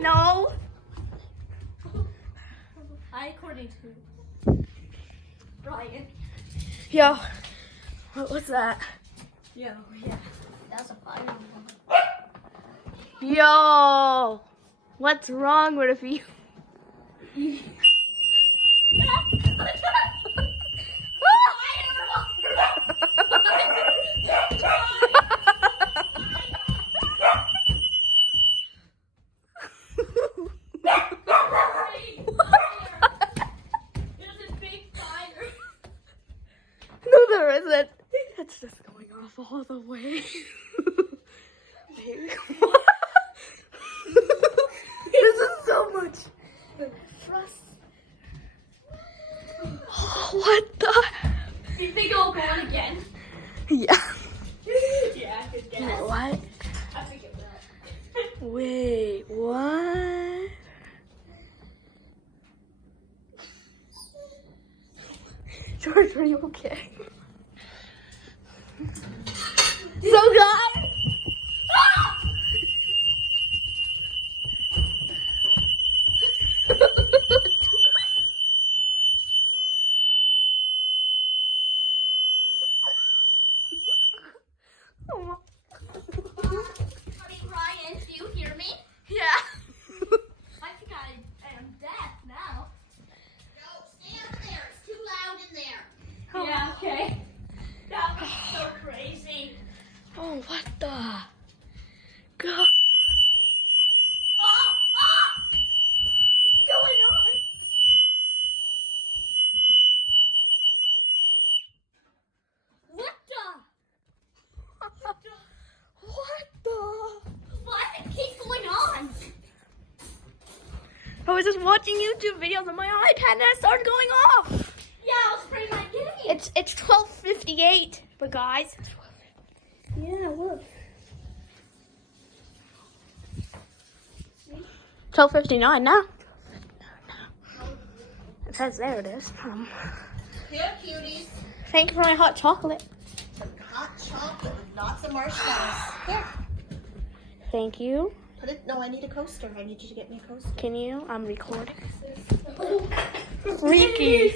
No. According to Ryan. Yo, what's that? Yeah. That's a fire. Yo, what's wrong with you? No, there isn't. It's just going off all the way. What? This is so much. What the? Do you think it'll go on again? Yeah. Yeah, I could guess. What? I think it will. Wait, what? George, are you okay? So guys. Honey, Ryan, do you hear me? Yeah. I think I am deaf now. No, stay up there. It's too loud in there. Yeah, okay. That was so crazy. Oh, what the? God. What's going on? What the? What the? Why does it keep going on? I was just watching YouTube videos on my iPad and it started going off. Yeah, I was playing my game. It's 12:58, but guys, it's 12:58. Yeah, look. 12:59 now. It says there it is. Here, cuties. Thank you for my hot chocolate. Hot chocolate with lots of marshmallows. Here. Thank you. Put it. No, I need a coaster. I need you to get me a coaster. Can you? I'm recording. Freaky.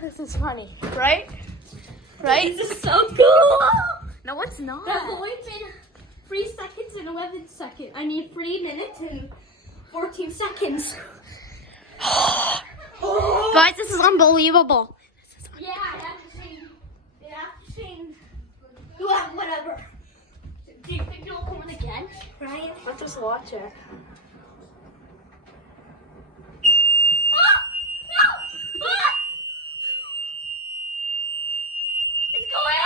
This is funny, right? Right? This is so cool. No, it's not. That's only been 3 seconds and 11 seconds. I need 3 minutes and 14 seconds. Guys, this is unbelievable. Yeah, I have to sing. I have to sing. Whatever. Do you think it'll come on again, Ryan? Let's just watch it. It's going